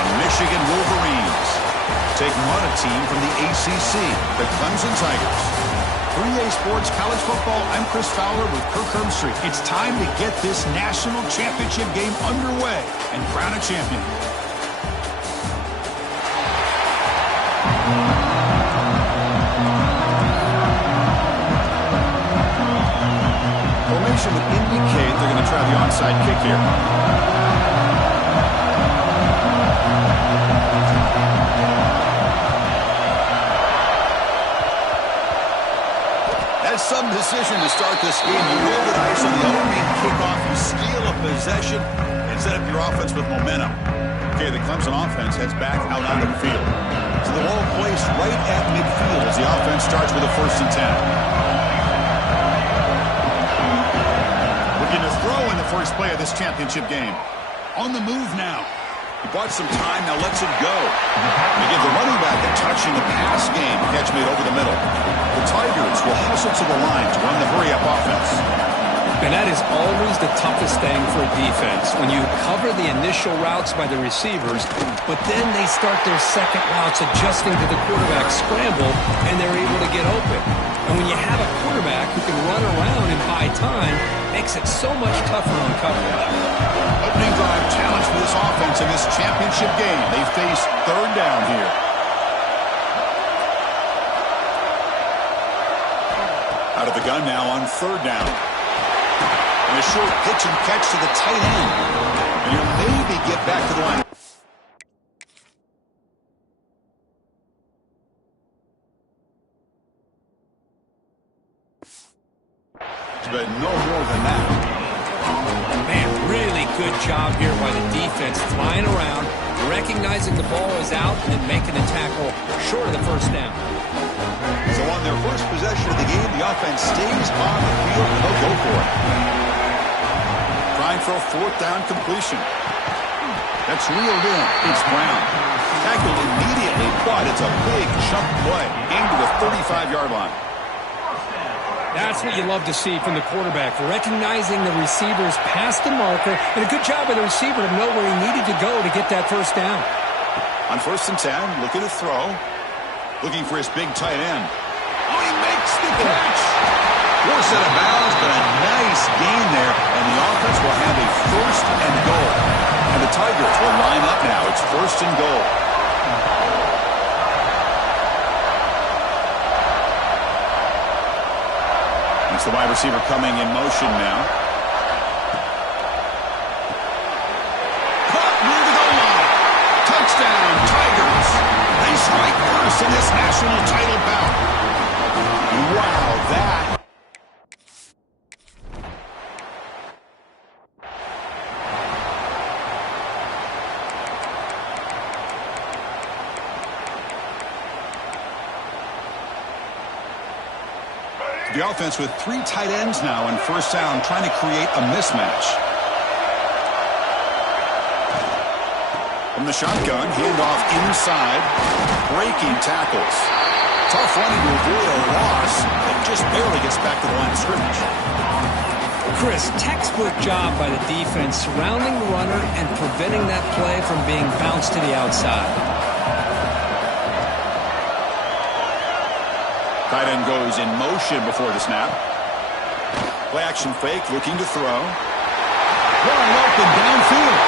the Michigan Wolverines taking on a team from the ACC, the Clemson Tigers. 3A Sports College Football, I'm Chris Fowler with Kirk Herbstreit. It's time to get this national championship game underway and crown a champion. Formation would indicate they're going to try the onside kick here. That's some decision to start this game. You roll the dice on the opening kickoff. You steal a possession and set up your offense with momentum. Okay, the Clemson offense heads back out onto the field. So the ball placed right at midfield as the offense starts with a 1st and 10. Looking to throw in the first play of this championship game. On the move now. He bought some time, now lets it go. They give the running back a touch in the pass game. Catch made over the middle. The Tigers will hustle to the line to run the hurry-up offense. And that is always the toughest thing for a defense, when you cover the initial routes by the receivers, but then they start their second routes adjusting to the quarterback scramble, and they're able to get open. And when you have a quarterback who can run around and buy time, makes it so much tougher on coverage. Opening drive challenge for this offense in this championship game. They face 3rd down here. Out of the gun now on 3rd down. And a short pitch and catch to the tight end. And he'll maybe get back to the line. But no more than that. Man, really good job here by the defense, flying around, recognizing the ball is out, and making a tackle short of the 1st down. So on their first possession of the game, the offense stays on the field, and they'll go for it. Trying for a 4th down completion. That's reeled in. It's Brown. Tackled immediately, but it's a big chunk play. Aimed to the 35-yard line. That's what you love to see from the quarterback, recognizing the receiver's past the marker, and a good job by the receiver to know where he needed to go to get that 1st down. On 1st and 10, looking to throw. Looking for his big tight end. Oh, he makes the catch! Forced out of bounds, but a nice gain there, and the offense will have a 1st and goal. And the Tigers will line up now. It's 1st and goal. It's the wide receiver coming in motion now. Caught near the goal line. Touchdown, Tigers. They strike first in this national title bout. Wow, that. The offense with 3 tight ends now in 1st down, trying to create a mismatch. From the shotgun, handoff inside, breaking tackles. Tough running to avoid a loss, but just barely gets back to the line of scrimmage. Chris, textbook job by the defense, surrounding the runner and preventing that play from being bounced to the outside. Tight end goes in motion before the snap. Play action fake, looking to throw. Wide open downfield.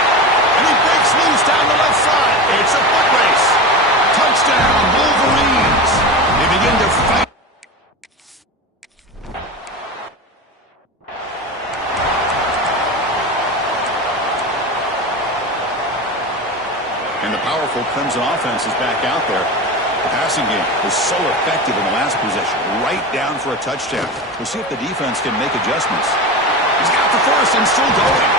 And he breaks loose down the left side. It's a foot race. Touchdown, Wolverines. They begin to fight. And the powerful Clemson offense is back out there. The passing game was so effective in the last possession, right down for a touchdown. We'll see if the defense can make adjustments. He's got the 1st and still going.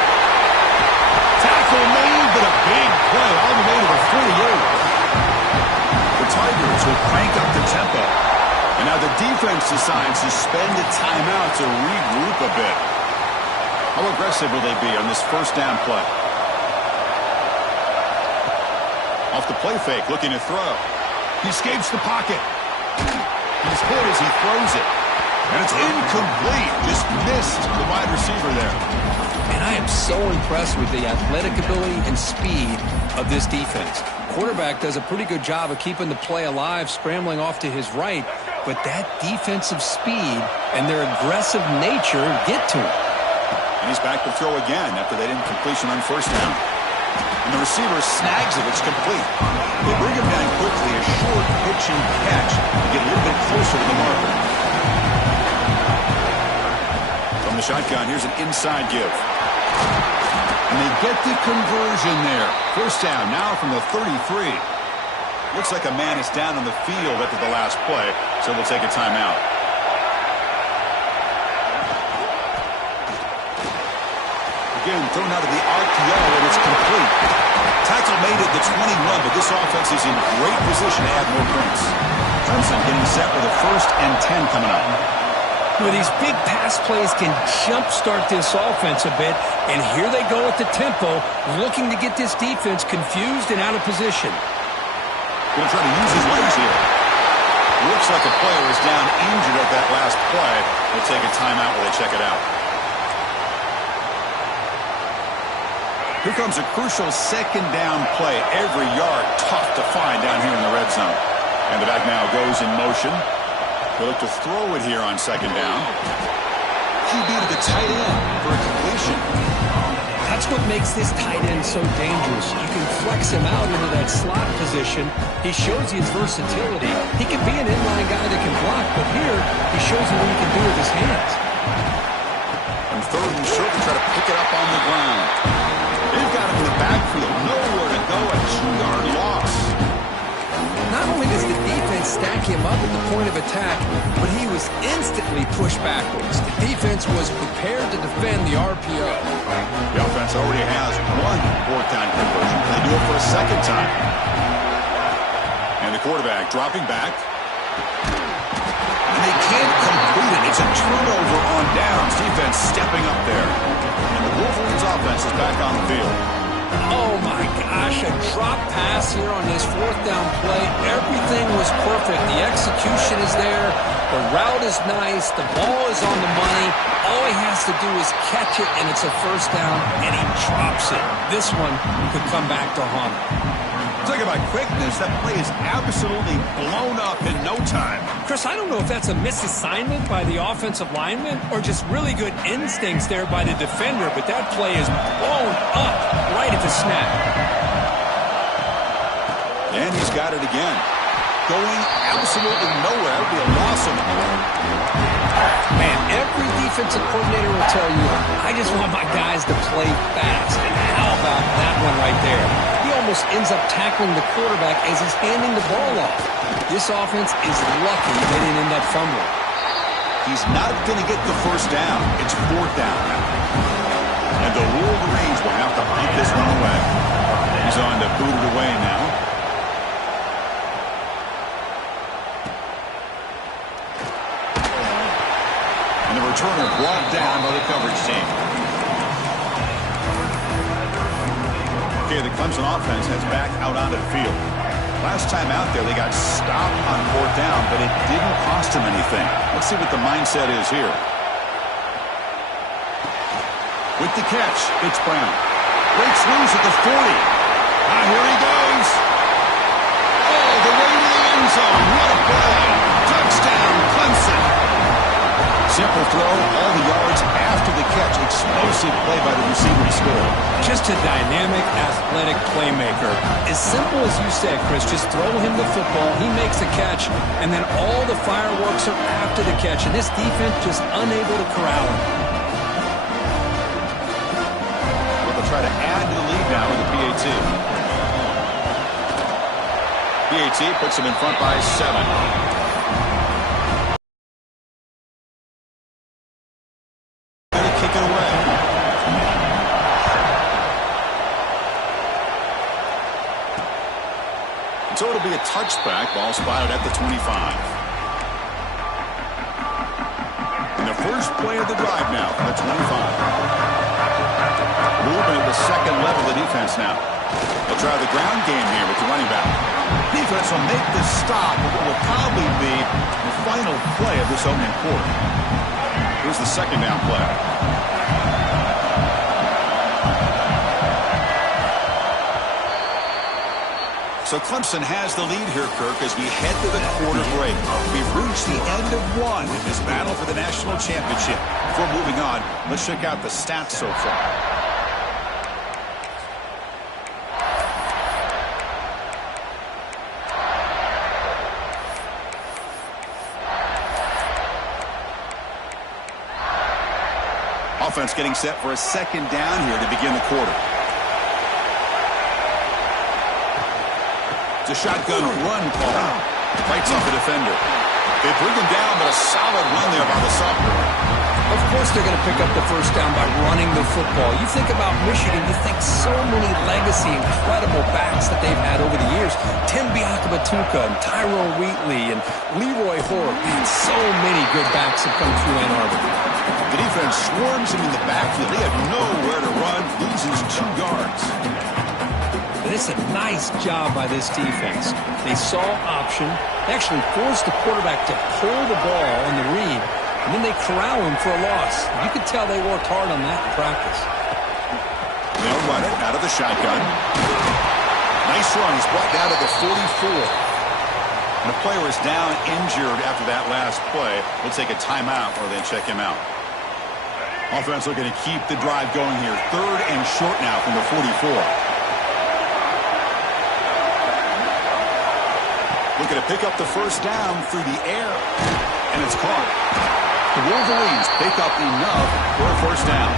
Tackle made, but a big play all the way to the 48. The Tigers will crank up the tempo. And now the defense decides to spend a timeout to regroup a bit. How aggressive will they be on this 1st down play? Off the play fake, looking to throw. He escapes the pocket. He's hit as he throws it. And it's incomplete. Just missed the wide receiver there. And I am so impressed with the athletic ability and speed of this defense. Quarterback does a pretty good job of keeping the play alive, scrambling off to his right, but that defensive speed and their aggressive nature get to him. And he's back to throw again after that incompletion on first down. And the receiver snags it. It's complete. They bring him down quickly, a short pitch and catch to get a little bit closer to the marker. From the shotgun, here's an inside give. And they get the conversion there. First down now from the 33. Looks like a man is down on the field after the last play, so we'll take a timeout. Again, thrown out of the RPO, and it's complete. Tackle made at the 21, but this offense is in great position to add more points. Clemson getting set with a 1st and 10 coming up. Well, these big pass plays can jumpstart this offense a bit, and here they go at the tempo, looking to get this defense confused and out of position. Going to try to use his legs here. Looks like a player is down injured at that last play. We'll take a timeout while they check it out. Here comes a crucial 2nd down play. Every yard tough to find down here in the red zone. And the back now goes in motion. They look to throw it here on 2nd down. QB to the tight end for a completion. That's what makes this tight end so dangerous. You can flex him out into that slot position. He shows you his versatility. He can be an inline guy that can block, but here he shows you what he can do with his hands. And 3rd and short, to try to pick it up on the ground. They've got him in the backfield. Nowhere to go. A 2-yard loss. Not only does the defense stack him up at the point of attack, but he was instantly pushed backwards. The defense was prepared to defend the RPO. The offense already has 1 4th down conversion. They do it for a 2nd time. And the quarterback dropping back. And they can't complete it. It's a turnover on downs. Defense stepping up there. And the Wolverines offense is back on the field. Oh my gosh, a drop pass here on this 4th down play. Everything was perfect. The execution is there. The route is nice. The ball is on the money. All he has to do is catch it, and it's a 1st down, and he drops it. This one could come back to haunt him. Talk about quickness. That play is absolutely blown up in no time. Chris, I don't know if that's a misassignment by the offensive lineman or just really good instincts there by the defender, but that play is blown up right at the snap. And he's got it again. Going absolutely nowhere. It would be a loss of ball. Man, every defensive coordinator will tell you, I just want my guys to play fast. And how about that one right there? He almost ends up tackling the quarterback as he's handing the ball off. This offense is lucky they didn't end up fumbling. He's not going to get the 1st down. It's 4th down now. And the Wolverines will have to punt this one away. He's on to boot it away now. And the returner brought down by the coverage team. Okay, the Clemson offense has back out onto the field. Last time out there, they got stopped on 4th down, but it didn't cost them anything. Let's see what the mindset is here. With the catch, it's Brown. Breaks loose at the 40. Here he goes. Oh, the way to the end zone. What a play. Touchdown, Clemson. Simple throw, all the yards after the catch. Explosive play by the receiver to score. Just a dynamic, athletic playmaker. As simple as you said, Chris, just throw him the football, he makes a catch, and then all the fireworks are after the catch, and this defense just unable to corral him. Well, they'll try to add to the lead now with the PAT. PAT puts them in front by 7. So it'll be a touchback. Ball spotted at the 25. And the first play of the drive now from the 25. Movement at the 2nd level of the defense now. They'll try the ground game here with the running back. Defense will make the stop of what will probably be the final play of this opening quarter. Here's the 2nd down play. So Clemson has the lead here, Kirk, as we head to the quarter break. We've reached the end of one in this battle for the national championship. Before moving on, let's check out the stats so far. Offense getting set for a second down here to begin the quarter. It's a shotgun run call. Fights off the defender. They bring him down, but a solid run there by the sophomore. Of course they're going to pick up the first down by running the football. You think about Michigan, you think so many legacy, incredible backs that they've had over the years. Tim Biakabatuka and Tyrone Wheatley and Leroy Hoare. Man, so many good backs have come through Ann Arbor. The defense swarms him in the backfield. They have nowhere to run. Loses 2 yards. But it's a nice job by this defense. They saw option. They actually forced the quarterback to pull the ball on the read, and then they corral him for a loss. You could tell they worked hard on that in practice. They'll run it out of the shotgun. Nice run. He's brought down to the 44. And the player is down injured after that last play. We'll take a timeout or they check him out. Offense looking to keep the drive going here. 3rd and short now from the 44. Looking to pick up the first down through the air. And it's caught. The Wolverines pick up enough for a first down.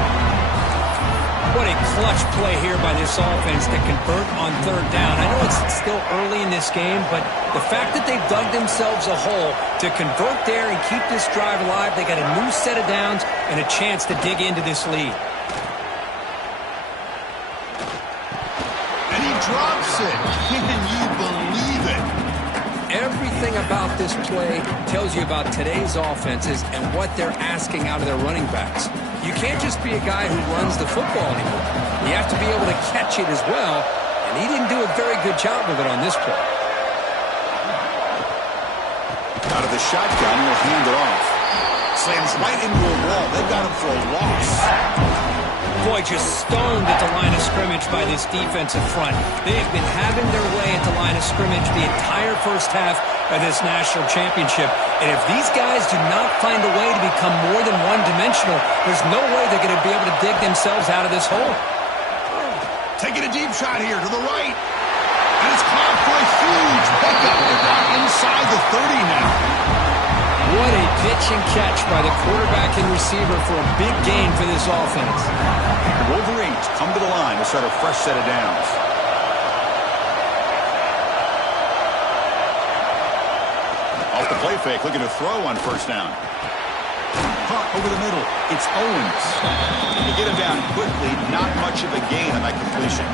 What a clutch play here by this offense to convert on 3rd down. I know it's still early in this game, but the fact that they've dug themselves a hole to convert there and keep this drive alive, they got a new set of downs and a chance to dig into this lead. And he drops it. Can you believe it? Everything about this play tells you about today's offenses and what they're asking out of their running backs. You can't just be a guy who runs the football anymore. You have to be able to catch it as well, and he didn't do a very good job of it on this play. Out of the shotgun, will hand it off. Slams right into a wall. They've got him for a loss. Boy, just stoned at the line of scrimmage by this defensive front. They have been having their way at the line of scrimmage the entire first half of this national championship. And if these guys do not find a way to become more than one-dimensional, there's no way they're going to be able to dig themselves out of this hole. Taking a deep shot here to the right. And it's caught for a huge pickup. They're down inside the 30 now. What a pitch and catch by the quarterback and receiver for a big gain for this offense. The Wolverines come to the line to start a fresh set of downs. Off the play fake, looking to throw on first down. Caught over the middle. It's Owens. To get him down quickly, not much of a gain on that completion.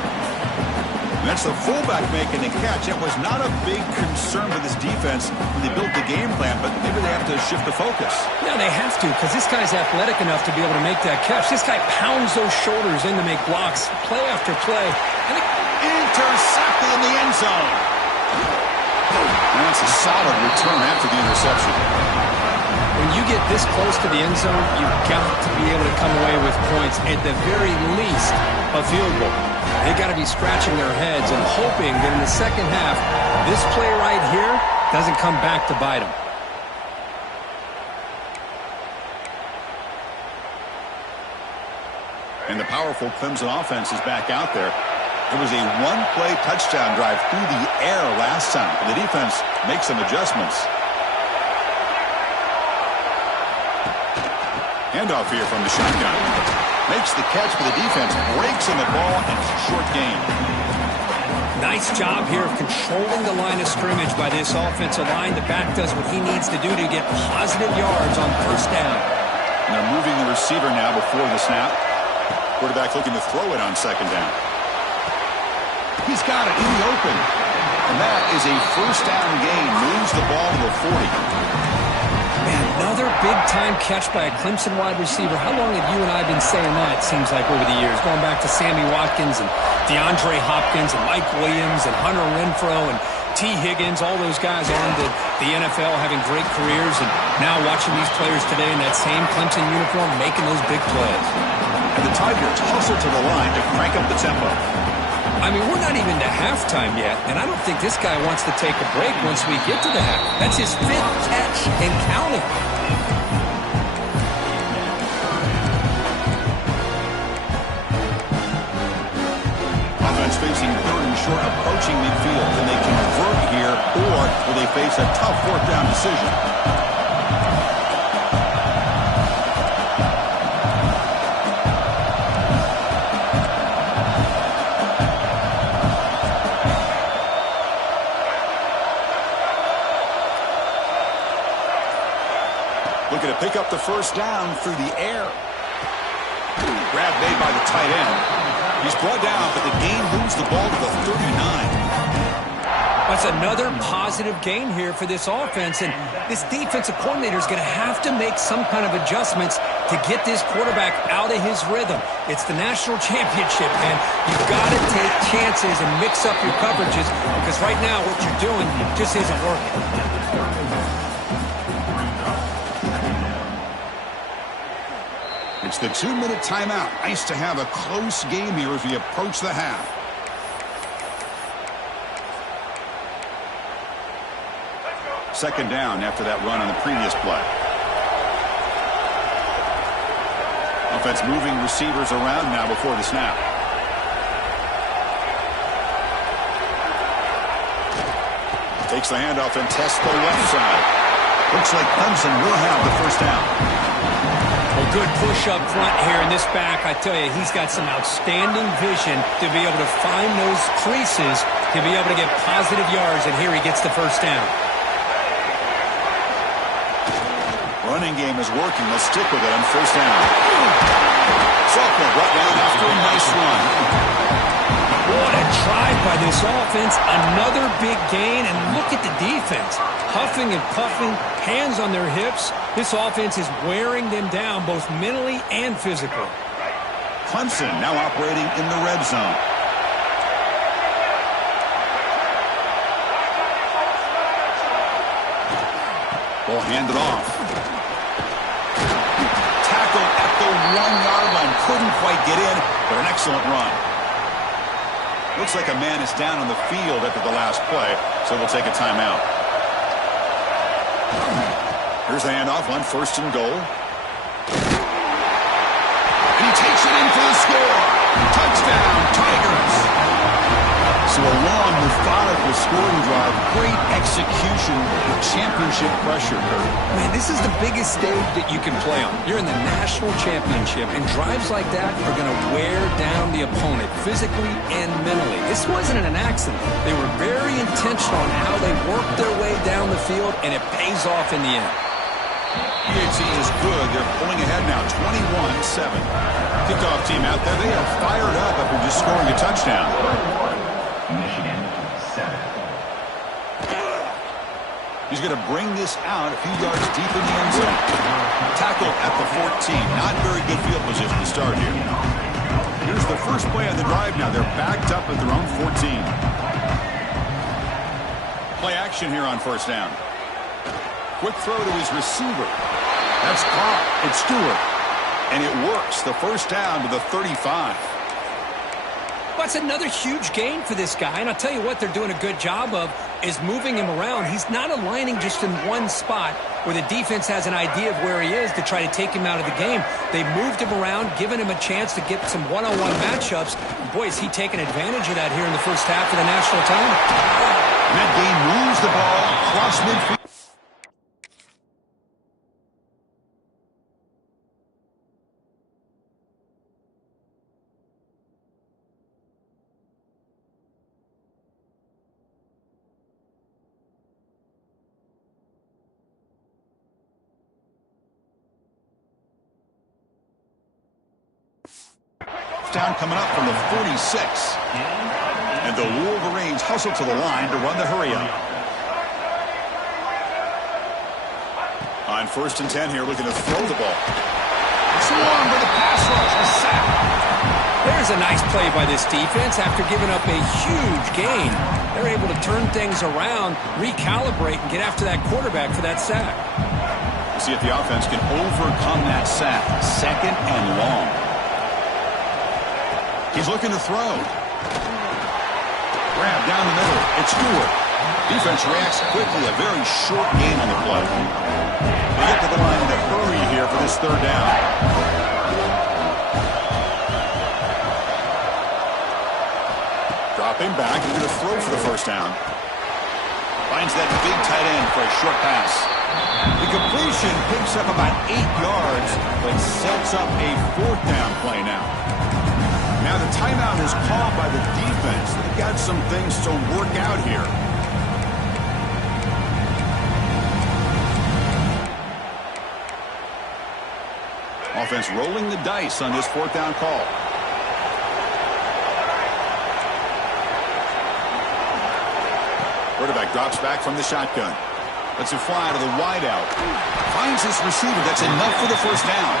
And that's the fullback making the catch. That was not a big concern for this defense when they built the game plan, but maybe they have to shift the focus. Yeah, they have to, because this guy's athletic enough to be able to make that catch. This guy pounds those shoulders in to make blocks, play after play. And intercepted in the end zone. And that's a solid return after the interception. When you get this close to the end zone, you've got to be able to come away with points, at the very least a field goal. They've got to be scratching their heads and hoping that in the second half, this play right here doesn't come back to bite them. And the powerful Clemson offense is back out there. It was a one-play touchdown drive through the air last time. And the defense makes some adjustments. Handoff here from the shotgun. Makes the catch for the defense. Breaks in the ball, and it's a short gain. Nice job here of controlling the line of scrimmage by this offensive line. The back does what he needs to do to get positive yards on first down. And they're moving the receiver now before the snap. Quarterback looking to throw it on second down. He's got it in the open. And that is a first down gain. Moves the ball to the 40. Man, another big-time catch by a Clemson wide receiver. How long have you and I been saying that, it seems like, over the years? Going back to Sammy Watkins and DeAndre Hopkins and Mike Williams and Hunter Renfrow and T. Higgins, all those guys on to the NFL having great careers, and now watching these players today in that same Clemson uniform making those big plays. And the Tigers hustle to the line to crank up the tempo. I mean, we're not even to halftime yet, and I don't think this guy wants to take a break once we get to the half. That's his 5th catch and counting. Offense facing 3rd and short, approaching midfield. Can they convert here, or will they face a tough 4th down decision? Looking to pick up the 1st down through the air. Grab made by the tight end. He's brought down, but the gain moves the ball to the 39. That's another positive gain here for this offense, and this defensive coordinator is going to have to make some kind of adjustments to get this quarterback out of his rhythm. It's the national championship, man. You've got to take chances and mix up your coverages, because right now what you're doing just isn't working. It's the 2-minute timeout. Nice to have a close game here as we approach the half. Second down after that run on the previous play. Offense moving receivers around now before the snap. Takes the handoff and tests the left side. Looks like Clemson will have the 1st down. A good push up front here in this back. I tell you, he's got some outstanding vision to be able to find those creases to be able to get positive yards, and here he gets the 1st down. Running game is working. Let's stick with it on 1st down. Salter brought down after a nice run. What a drive by this offense. Another big gain, and look at the defense. Huffing and puffing, hands on their hips. This offense is wearing them down both mentally and physically. Clemson now operating in the red zone. Ball handed off. Tackle at the 1-yard line. Couldn't quite get in, but an excellent run. Looks like a man is down on the field after the last play, so we'll take a timeout. Here's the handoff on 1st and goal. And he takes it in for the score. Touchdown, Tigers. So a long, methodical scoring drive. Great execution with championship pressure, Kurt. Man, this is the biggest stage that you can play on. You're in the national championship, and drives like that are going to wear down the opponent physically and mentally. This wasn't an accident. They were very intentional on how they worked their way down the field, and it pays off in the end. PAT is good. They're pulling ahead now, 21-7. Kickoff team out there. They are fired up after just scoring a touchdown. Michigan 7. He's going to bring this out a few yards deep in the end zone. Tackle at the 14. Not very good field position to start here. Here's the first play of the drive now. They're backed up at their own 14. Play action here on 1st down. Quick throw to his receiver. That's caught. It's Stewart. And it works. The 1st down to the 35. That's another huge gain for this guy, and I'll tell you what they're doing a good job of is moving him around. He's not aligning just in one spot where the defense has an idea of where he is to try to take him out of the game. They've moved him around, given him a chance to get some one-on-one matchups. Boy, is he taking advantage of that here in the 1st half of the national tournament. And that game moves the ball across midfield. Down coming up from the 46. And the Wolverines hustle to the line to run the hurry-up. On 1st and 10 here, looking to throw the ball. It's long for the pass rush. A sack. There's a nice play by this defense. After giving up a huge gain, they're able to turn things around, recalibrate, and get after that quarterback for that sack. We'll see if the offense can overcome that sack. 2nd and long. He's looking to throw. grab down the middle. It's Stewart. Defense reacts quickly. A very short gain on the play. They get to the line in a hurry here for this third down. Dropping back. He's going to throw for the first down. Finds that big tight end for a short pass. The completion picks up about 8 yards, but sets up a fourth down play now. Now the timeout is called by the defense. They've got some things to work out here. Offense rolling the dice on this fourth down call. Quarterback drops back from the shotgun. Lets it fly to the wideout. Finds his receiver. That's enough for the first down.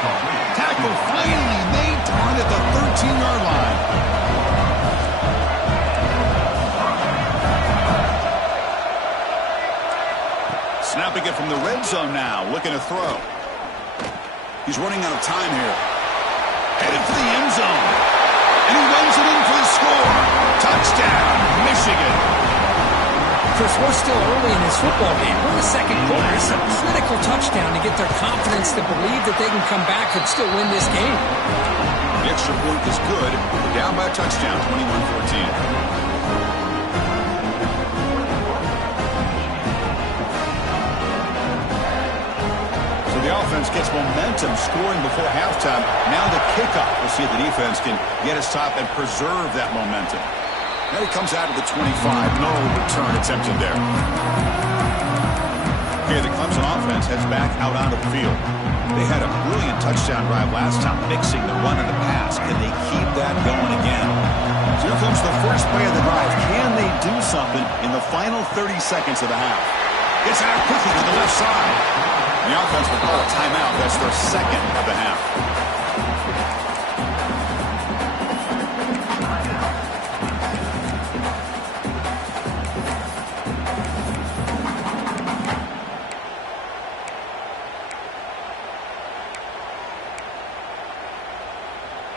Tackle finally made down at the 13-yard line. Snapping it from the red zone now. Looking to throw. He's running out of time here. Headed for the end zone. And he runs it in for the score. Touchdown, Michigan. Chris, we're still early in this football game. We're in the second quarter. It's a critical touchdown to get their confidence to believe that they can come back and still win this game. The extra point is good. We're down by a touchdown, 21-14. The offense gets momentum scoring before halftime. Now the kickoff. We'll see if the defense can get a stop and preserve that momentum. Now he comes out of the 25. No return attempted there. Okay, the Clemson offense heads back out onto the field. They had a brilliant touchdown drive last time, mixing the run and the pass. Can they keep that going again? So here comes the first play of the drive. Can they do something in the final 30 seconds of the half? Gets out quickly to the left side. The offense will call a timeout. That's their second of the half.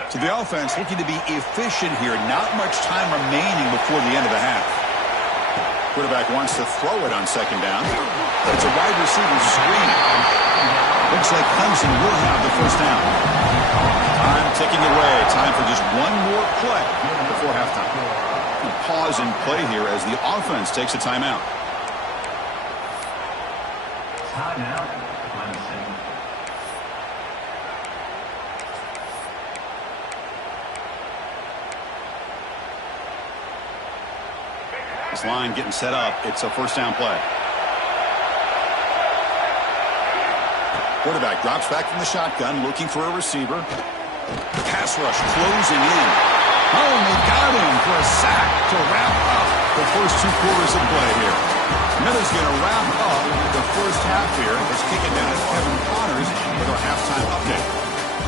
So the offense looking to be efficient here. Not much time remaining before the end of the half. Quarterback wants to throw it on second down. It's a wide receiver screen. Looks like Clemson will have the first down. Time ticking away. Time for just one more play before halftime. We'll pause and play here as the offense takes a timeout. Timeout, Clemson. This line getting set up. It's a first down play. Quarterback drops back from the shotgun, looking for a receiver. Pass rush closing in. Oh, and they got him for a sack to wrap up the first 2 quarters of play here. Miller's going to wrap up the first half here. Let's kick it down to Kevin Connors with our halftime update.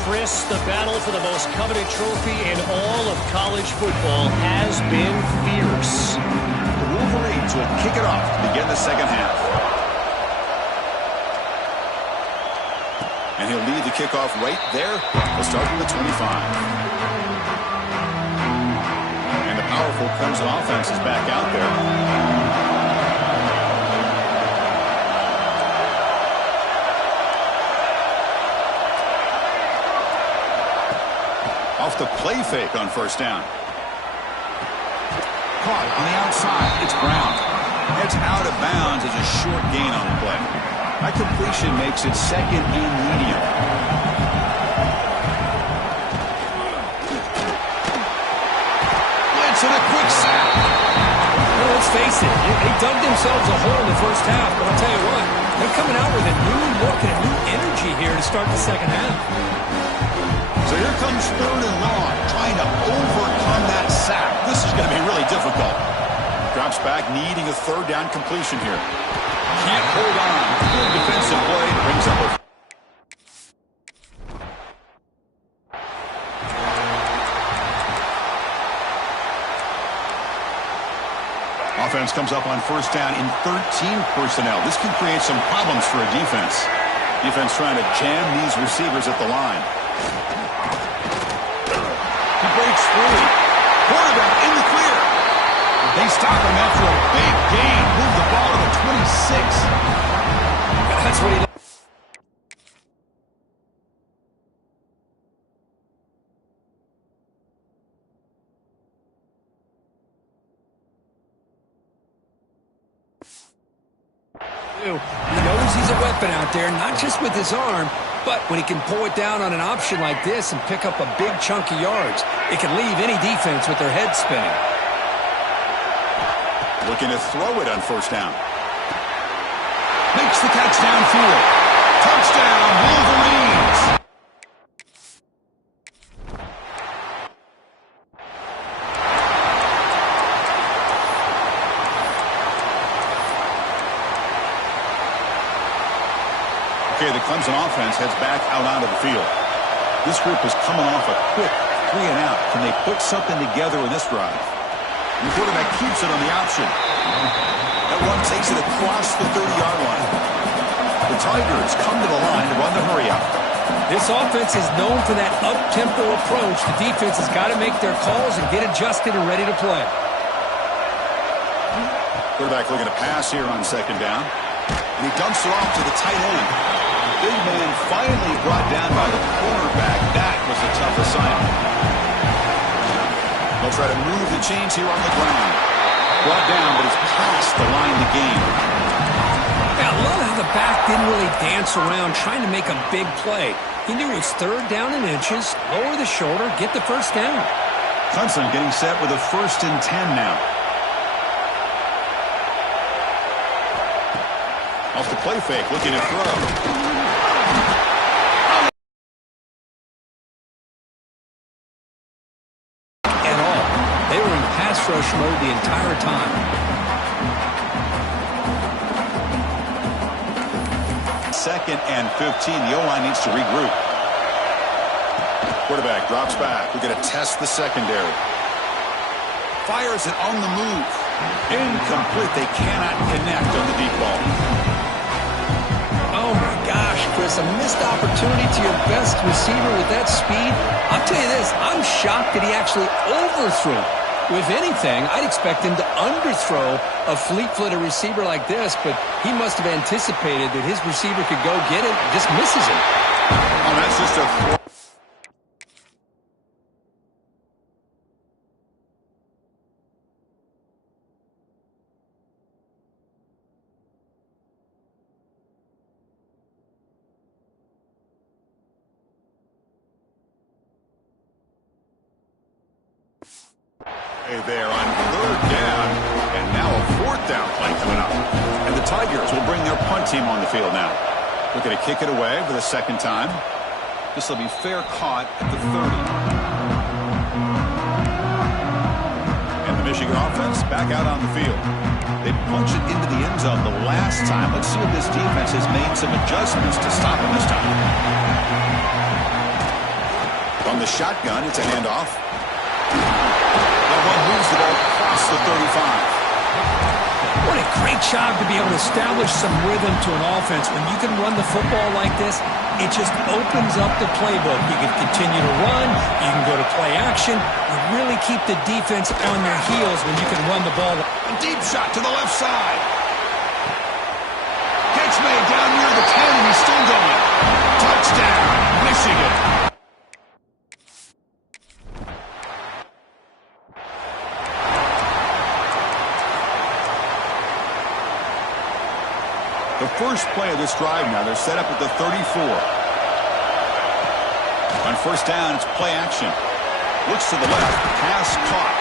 Chris, the battle for the most coveted trophy in all of college football has been fierce. The Wolverines will kick it off to begin the second half. And he'll lead the kickoff right there. We'll start from the 25. And the powerful Clemson offense is back out there. Off the play fake on first down. Caught on the outside. It's Brown. Heads out of bounds as a short gain on the play. That completion makes it second and medium. Blitz and a quick sack. Well, let's face it, they dug themselves a hole in the first half, but I'll tell you what, they're coming out with a new look and a new energy here to start the second half. So here comes third and long, trying to overcome that sack. This is going to be really difficult. Drops back, needing a third down completion here. Can't hold on. Good defensive play. Brings up a... Offense comes up on first down in 13 personnel. This can create some problems for a defense. Defense trying to jam these receivers at the line. He breaks free. Quarterback in the clear. They stop him after a big gain. Move the ball to the 26. That's what he... He knows he's a weapon out there, not just with his arm, but when he can pull it down on an option like this and pick up a big chunk of yards, it can leave any defense with their head spinning. Looking to throw it on first down. Makes the catch downfield. Touchdown, Wolverines! Okay, the Clemson offense heads back out onto the field. This group is coming off a quick 3-and-out. Can they put something together in this drive? And the quarterback keeps it on the option. That one takes it across the 30-yard line. The Tigers come to the line to run the hurry out. This offense is known for that up-tempo approach. The defense has got to make their calls and get adjusted and ready to play. Quarterback looking to pass here on second down. And he dumps it off to the tight end. Big man finally brought down by the cornerback. That was a tough assignment. They'll try to move the chains here on the ground. Brought down, but it's past the line to gain. Yeah, I love how the back didn't really dance around trying to make a big play. He knew it was third down in inches, lower the shoulder, get the first down. Clemson getting set with a 1st and 10 now. Off the play fake, looking to throw. Rush mode the entire time. Second and 15. The O-line needs to regroup. Quarterback drops back. We're going to test the secondary. Fires it on the move. Incomplete. They cannot connect on the deep ball. Oh my gosh, Chris, a missed opportunity to your best receiver with that speed. I'll tell you this, I'm shocked that he actually overthrew. With anything, I'd expect him to underthrow a fleet-footed receiver like this, but he must have anticipated that his receiver could go get it, just misses him. Oh, that's just a throw. There on third down, and now a 4th down play coming up. And the Tigers will bring their punt team on the field now. Looking to kick it away for the second time. This will be fair caught at the 30. And the Michigan offense back out on the field. They punch it into the end zone the last time. Let's see if this defense has made some adjustments to stop him this time. From the shotgun, it's a handoff. One moves the ball across the 35. What a great job to be able to establish some rhythm to an offense. When you can run the football like this, it just opens up the playbook. You can continue to run. You can go to play action. You really keep the defense on their heels when you can run the ball. A deep shot to the left side. Catch made down near the 10, and he's still going. Touchdown, Michigan. The first play of this drive now, they're set up at the 34. On first down, it's play action. Looks to the left, pass caught.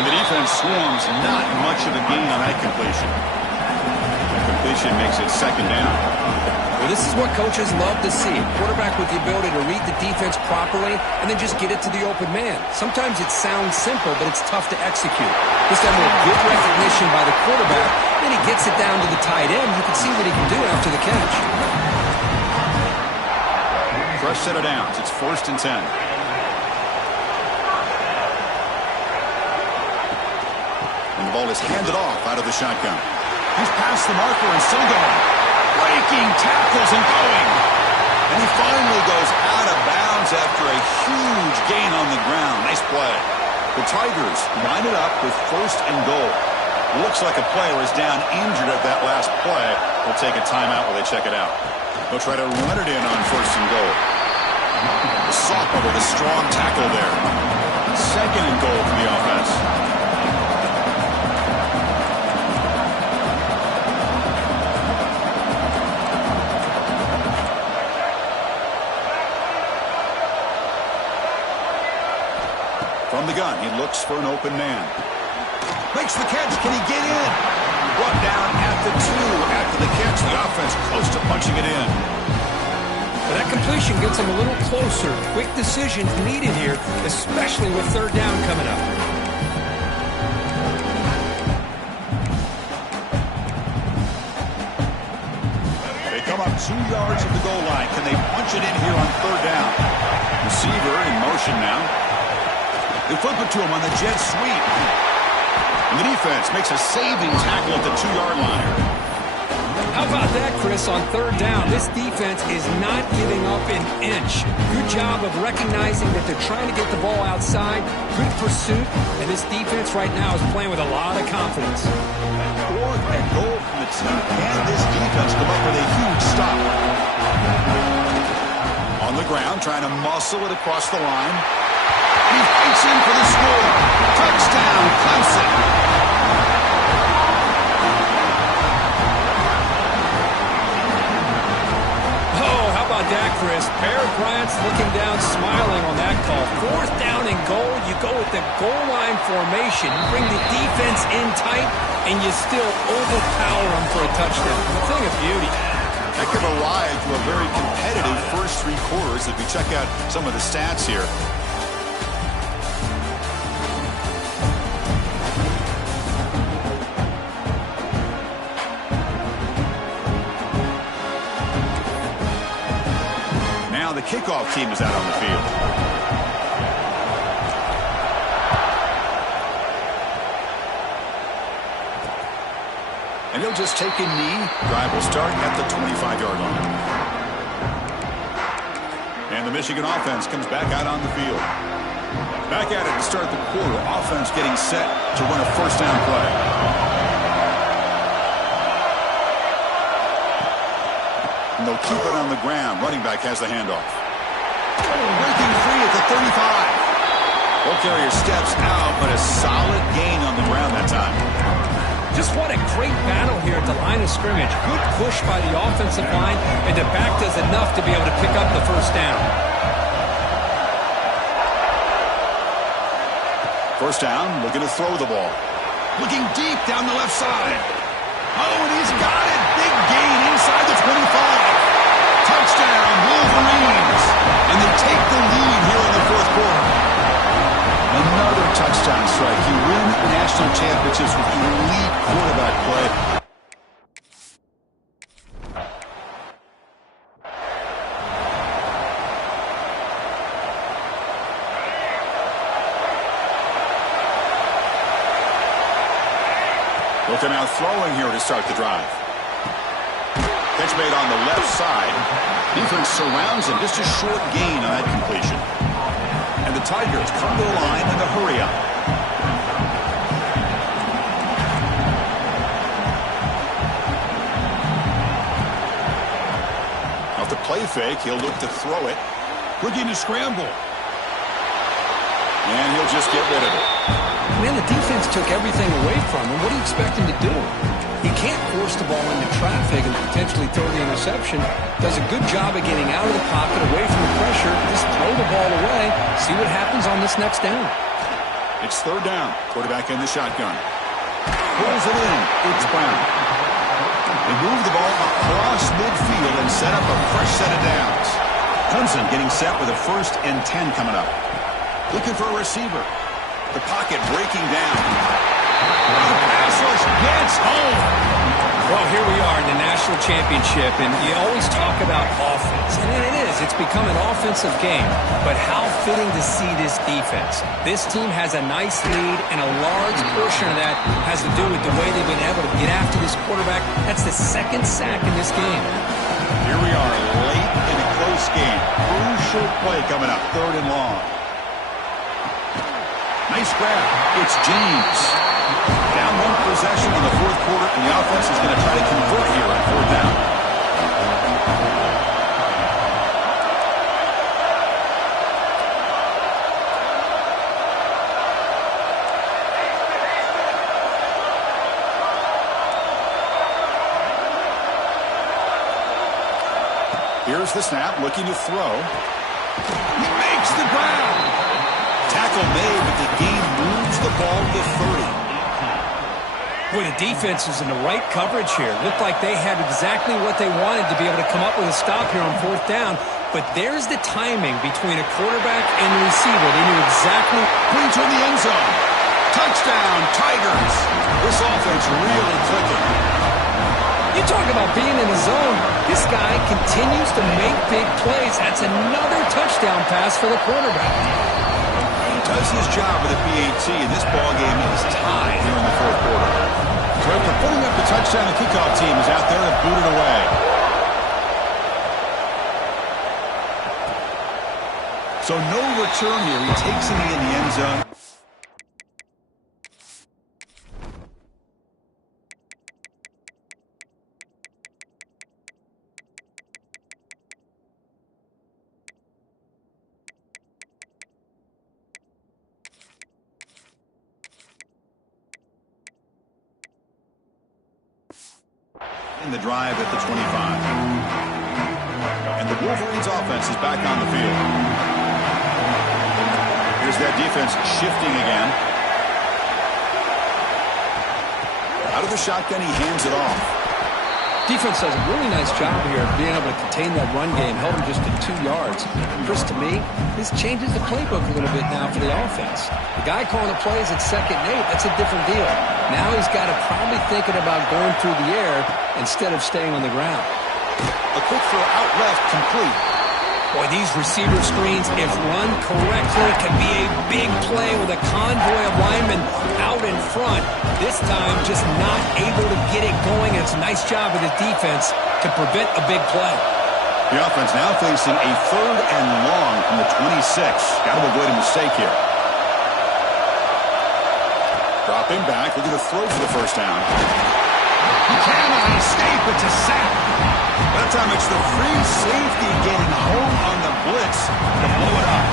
And the defense swarms, not much of a gain on that completion. The completion makes it second down. Well, this is what coaches love to see. A quarterback with the ability to read the defense properly and then just get it to the open man. Sometimes it sounds simple, but it's tough to execute. This time with good recognition by the quarterback, then he gets it down to the tight end. You can see what he can do after the catch. Fresh set of downs. It's 1st and 10. And the ball is handed off out of the shotgun. He's past the marker and still going. Breaking tackles and going. And he finally goes out of bounds after a huge gain on the ground. Nice play. The Tigers line it up with 1st and goal. Looks like a player is down injured at that last play. They'll take a timeout while they check it out. They'll try to run it in on 1st and goal. Soppa with a strong tackle there. 2nd and goal for the offense. From the gun, he looks for an open man. Makes the catch. Can he get in? Brought down at the 2 after the catch. The offense close to punching it in. But that completion gets him a little closer. Quick decisions needed here, especially with 3rd down coming up. They come up 2 yards of the goal line. Can they punch it in here on 3rd down? Receiver in motion now. They flip it to him on the jet sweep. And the defense makes a saving tackle at the 2-yard line. How about that, Chris, on 3rd down? This defense is not giving up an inch. Good job of recognizing that they're trying to get the ball outside. Good pursuit. And this defense right now is playing with a lot of confidence. 4th and goal from the team. And this defense come up with a huge stop. On the ground, trying to muscle it across the line. He fights in for the score. Touchdown, Clemson. Oh, how about that, Chris? Bear Bryant's looking down, smiling on that call. 4th down and goal. You go with the goal line formation. You bring the defense in tight, and you still overpower them for a touchdown. A thing of beauty. Heck of a ride to a very competitive first 3 quarters if we check out some of the stats here. Now the kickoff team is out on the field. And he'll just take a knee. Drive will start at the 25-yard line. And the Michigan offense comes back out on the field. Back at it to start the quarter. Offense getting set to run a 1st down play. And they'll keep it on the ground. Running back has the handoff. Breaking free at the 35. Ball carrier steps out, but a solid gain on the ground that time. Just what a great battle here at the line of scrimmage. Good push by the offensive line, and the back does enough to be able to pick up the 1st down. 1st down, looking to throw the ball. Looking deep down the left side. Oh, and he's got it. Big gain inside the 25. Touchdown, Wolverines. And they take the lead here in the 4th quarter. Another touchdown strike. You win national championships with elite quarterback play. Looking out throwing here to start the drive. Catch made on the left side. Defense surrounds him. Just a short gain on that completion. And the Tigers come to the line in a hurry up. Off the play fake, he'll look to throw it. Looking to scramble. And he'll just get rid of it. Man, the defense took everything away from him. What do you expect him to do? He can't force the ball into traffic and potentially throw the interception. Does a good job of getting out of the pocket, away from the pressure. Just throw the ball away. See what happens on this next down. It's 3rd down. Quarterback in the shotgun. Pulls it in. It's Brown. They move the ball across midfield and set up a fresh set of downs. Clemson getting set with a 1st and 10 coming up. Looking for a receiver. The pocket breaking down. The pass rush gets home. Well, here we are in the national championship, and you always talk about offense. And it is. It's become an offensive game. But how fitting to see this defense. This team has a nice lead, and a large portion of that has to do with the way they've been able to get after this quarterback. That's the 2nd sack in this game. Here we are late in a close game. Crucial play coming up. 3rd and long. Nice grab. It's James. Down one possession in the fourth quarter, and the offense is going to try to convert here on fourth down. Here's the snap, looking to throw. He makes the grab. Tackle made, but the game moves the ball to 30. Boy, the defense is in the right coverage here. Looked like they had exactly what they wanted to be able to come up with a stop here on fourth down. But there's the timing between a quarterback and the receiver. They knew exactly. Putting toward the end zone. Touchdown, Tigers. This offense really clicking. You talk about being in the zone. This guy continues to make big plays. That's another touchdown pass for the quarterback. He does his job with the PAT, and this ballgame is tied here in the fourth quarter. So after putting up the touchdown, the kickoff team is out there and booted away. So no return here. He takes it in the end zone. In the drive at the 25. And the Wolverines offense is back on the field. Here's that defense shifting again. Out of the shotgun, he hands it off. Defense does a really nice job here of being able to contain that run game, held him just to 2 yards. Chris, to me, this changes the playbook a little bit now for the offense. The guy calling the plays at 2nd and 8, that's a different deal. Now he's got to probably thinking about going through the air instead of staying on the ground. A quick throw out left, complete. Boy, these receiver screens, if run correctly, can be a big play with a convoy of linemen out in front. This time, just not able to get it going. It's a nice job of the defense to prevent a big play. The offense now facing a 3rd and long from the 26. Got to avoid a mistake here. Dropping back, looking to throw for the first down. He cannot escape, it's a sack. That time it's the free safety getting home on the blitz to blow it up.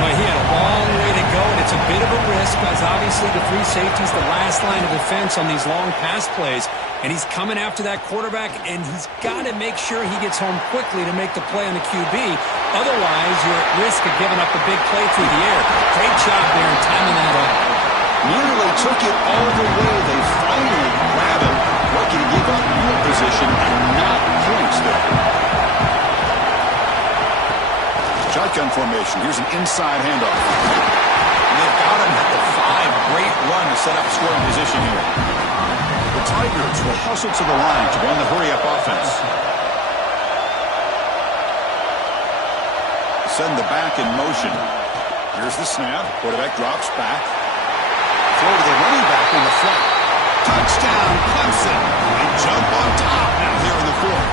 Well, he had a long way to go, and it's a bit of a risk, because obviously the free safety is the last line of defense on these long pass plays, and he's coming after that quarterback, and he's got to make sure he gets home quickly to make the play on the QB. Otherwise, you're at risk of giving up a big play through the air. Great job there in timing that up. Nearly took it all the way. They finally grab him. Lucky to give up field position and not points there. Shotgun formation. Here's an inside handoff. And they've got him at the 5. Great run to set up scoring position here. The Tigers will hustle to the line to run the hurry-up offense. Send the back in motion. Here's the snap. Quarterback drops back. Throw to the running back in the flat. Touchdown, Clemson. They jump on top now here in the 4th.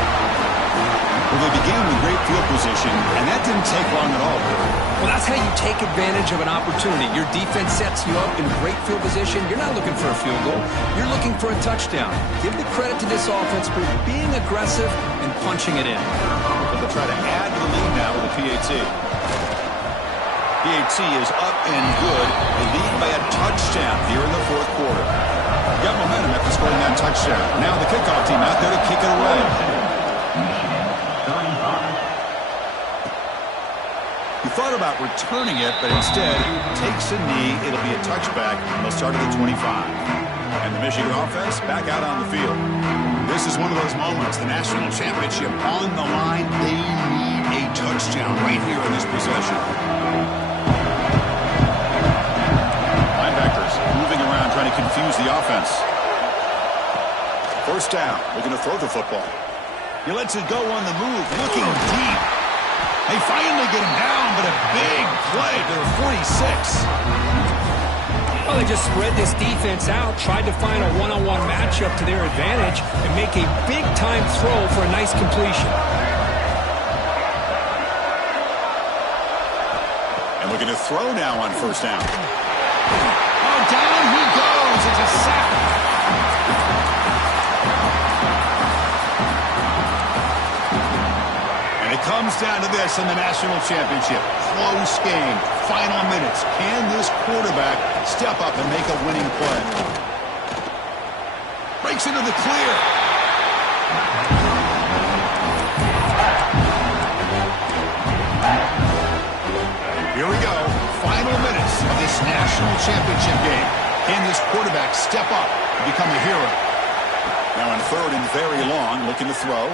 Well, they began with great field position, and that didn't take long at all. Well, that's how you take advantage of an opportunity. Your defense sets you up in great field position. You're not looking for a field goal. You're looking for a touchdown. Give the credit to this offense for being aggressive and punching it in. But they'll try to add to the lead now with the PAT. PAT is up and good. They lead by a touchdown here in the 4th quarter. Got momentum after scoring that touchdown. Now the kickoff team out there to kick it away. He thought about returning it, but instead takes a knee. It'll be a touchback. They'll start at the 25. And the Michigan offense back out on the field. This is one of those moments. The national championship on the line. They need a touchdown right here in this possession. Linebackers moving around trying to confuse the offense. First down. Looking to throw the football. He lets it go on the move. Looking deep. They finally get him down, but a big play to the 46. Well, they just spread this defense out, tried to find a one-on-one matchup to their advantage, and make a big-time throw for a nice completion. And looking to throw now on first down. Oh, down he goes. It's a sack. And it comes down to this in the national championship. Close game. Final minutes. Can this quarterback step up and make a winning play? Breaks into the clear. Here we go. Final minutes of this national championship game. Can this quarterback step up and become a hero? Now on third and very long, looking to throw.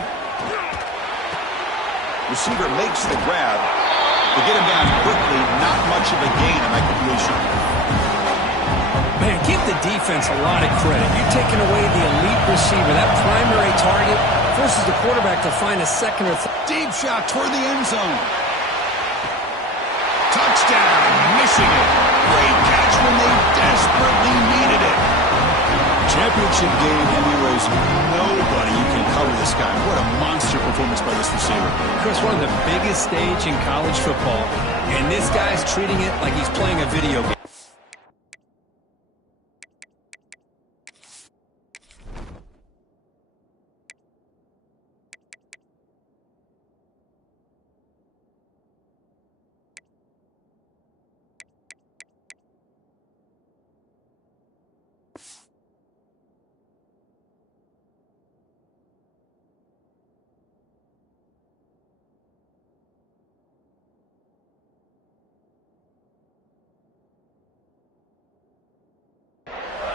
Receiver makes the grab. To get him down quickly, not much of a gain on that completion. Man, give the defense a lot of credit. You're taking away the elite receiver. That primary target forces the quarterback to find a second or third. Deep shot toward the end zone. Touchdown, Michigan. Great catch when they desperately needed it. Championship game, and there's nobody you can cover this guy. What a monster performance by this receiver. Chris, one of the biggest stage in college football, and this guy's treating it like he's playing a video game.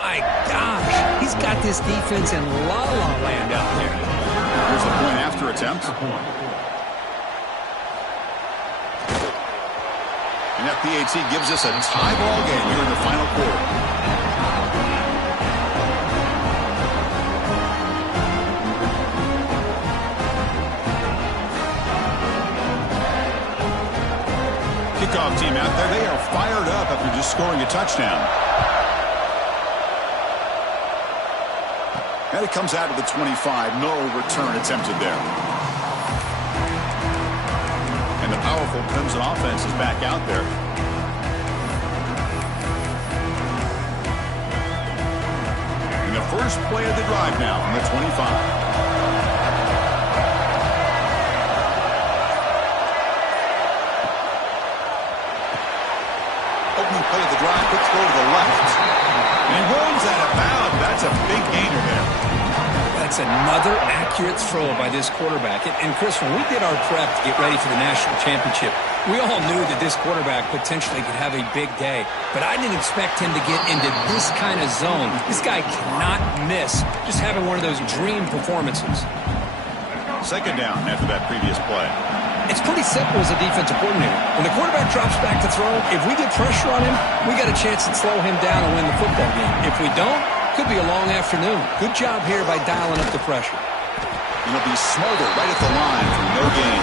My gosh, he's got this defense in la-la land out there. Here's the point after attempt. And that PAT gives us a tie ball game here in the final quarter. Kickoff team out there, they are fired up after just scoring a touchdown. And it comes out of the 25. No return attempted there. And the powerful Crimson offense is back out there. And the first play of the drive now from the 25. Play of the drive, quick throw to the left. And he rolls out of bounds. That's a big gainer there. That's another accurate throw by this quarterback. And Chris, when we did our prep to get ready for the national championship, we all knew that this quarterback potentially could have a big day. But I didn't expect him to get into this kind of zone. This guy cannot miss. Just having one of those dream performances. Second down after that previous play. It's pretty simple as a defensive coordinator. When the quarterback drops back to throw, if we get pressure on him, we got a chance to slow him down and win the football game. If we don't, could be a long afternoon. Good job here by dialing up the pressure. And he'll be smothered right at the line for no gain.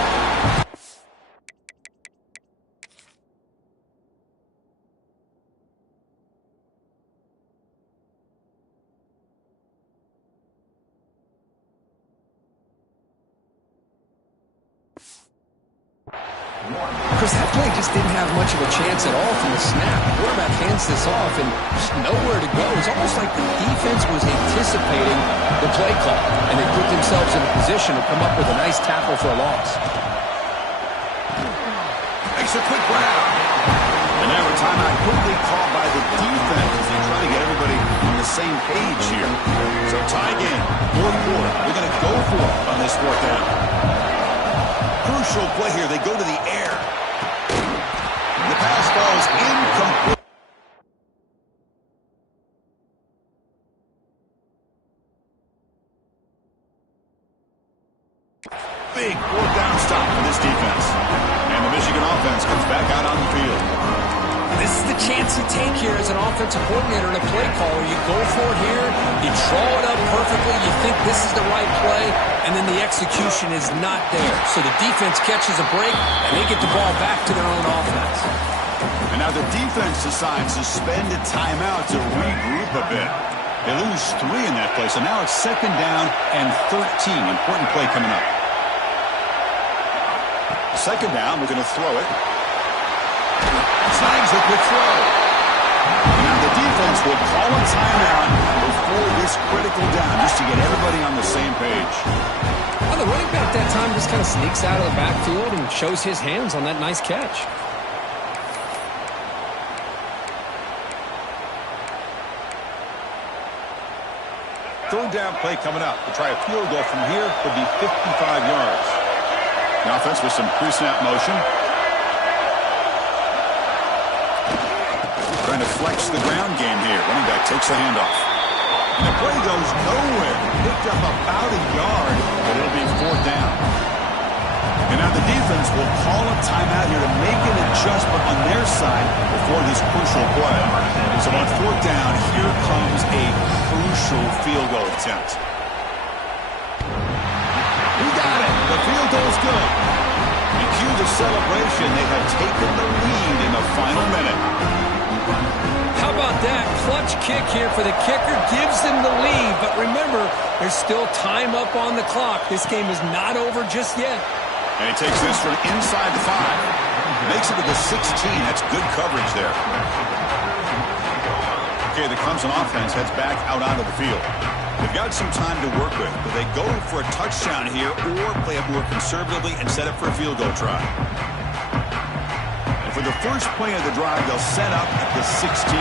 Chris, that play just didn't have much of a chance at all from the snap. The quarterback hands this off and just nowhere to go. It's almost like the defense was anticipating the play call, and they put themselves in a position to come up with a nice tackle for a loss. Makes a quick grab. And now a timeout quickly called by the defense as they try to get everybody on the same page here. So tie game, fourth quarter. They're going to go for it on this fourth down. Crucial play here. They go to the air. The pass falls incomplete. Big fourth down stop for this defense. And the Michigan offense comes back out on the field. This is the chance you take here as an offensive coordinator and a play caller. You go for it here, you draw it up perfectly, you think this is the right play, and then the execution is not there. So the defense catches a break, and they get the ball back to their own offense. And now the defense decides to spend a timeout to regroup a bit. They lose 3 in that play, so now it's second down and 13. Important play coming up. Second down, we're going to throw it. Snags a quick throw. the defense will call a timeout before this critical down, just to get everybody on the same page. Well, the running back that time just kind of sneaks out of the backfield and shows his hands on that nice catch. Third down play coming up. To try a field goal from here would be 55 yards. The offense with some pre-snap motion. Trying to flex the ground game here. Running back takes the handoff. And the play goes nowhere. Picked up about a yard, but it'll be fourth down. And now the defense will call a timeout here to make an adjustment on their side before this crucial play. So on fourth down, here comes a crucial field goal attempt. He got it. The field goal's good. And cue the celebration. They have taken the lead in the final minute. How about that? Clutch kick here for the kicker. Gives them the lead. But remember, there's still time up on the clock. This game is not over just yet. And he takes this from inside the 5. Makes it to the 16. That's good coverage there. Okay, the Clemson offense heads back out onto the field. They've got some time to work with. Do they go for a touchdown here or play it more conservatively and set up for a field goal try? And for the first play of the drive, they'll set up at the 16.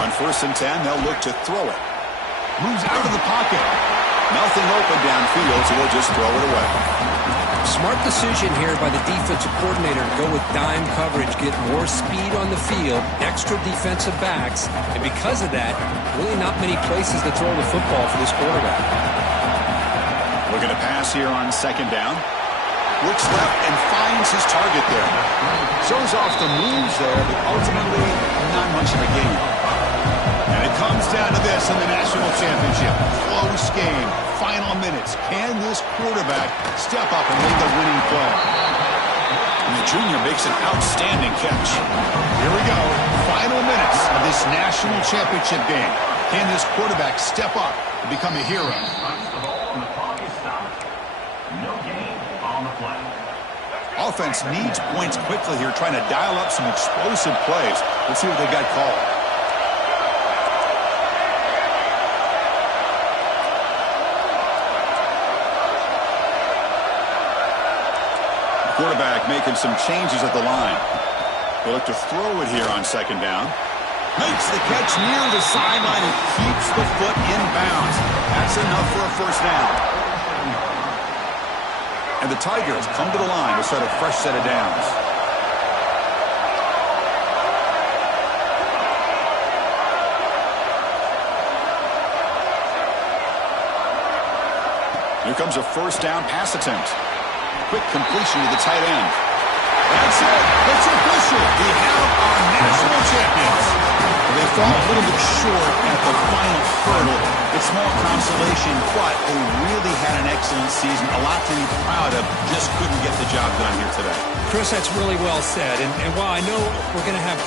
On 1st and 10, they'll look to throw it. Moves out of the pocket. Nothing open downfield, so they'll just throw it away. Smart decision here by the defensive coordinator to go with dime coverage, get more speed on the field, extra defensive backs, and because of that, really not many places to throw the football for this quarterback. Looking to pass here on 2nd down. Looks left and finds his target there. Shows off the moves there, but ultimately not much of a gain. And it comes down to this in the national championship. Close game. Final minutes. Can this quarterback step up and make the winning play? And the junior makes an outstanding catch. Here we go. Final minutes of this national championship game. Can this quarterback step up and become a hero? No gain on the play. Offense needs points quickly here, trying to dial up some explosive plays. Let's see what they got called. Quarterback making some changes at the line. They'll look to throw it here on 2nd down. Makes the catch near the sideline and keeps the foot in bounds. That's enough for a first down. And the Tigers come to the line to start a fresh set of downs. Here comes a first down pass attempt. Quick completion to the tight end. That's it. It's official. We have our national champions. They fall a little bit short at the final hurdle. It's small consolation, but they really had an excellent season. A lot to be proud of. Just couldn't get the job done here today. Chris, that's really well said. And while I know we're going to have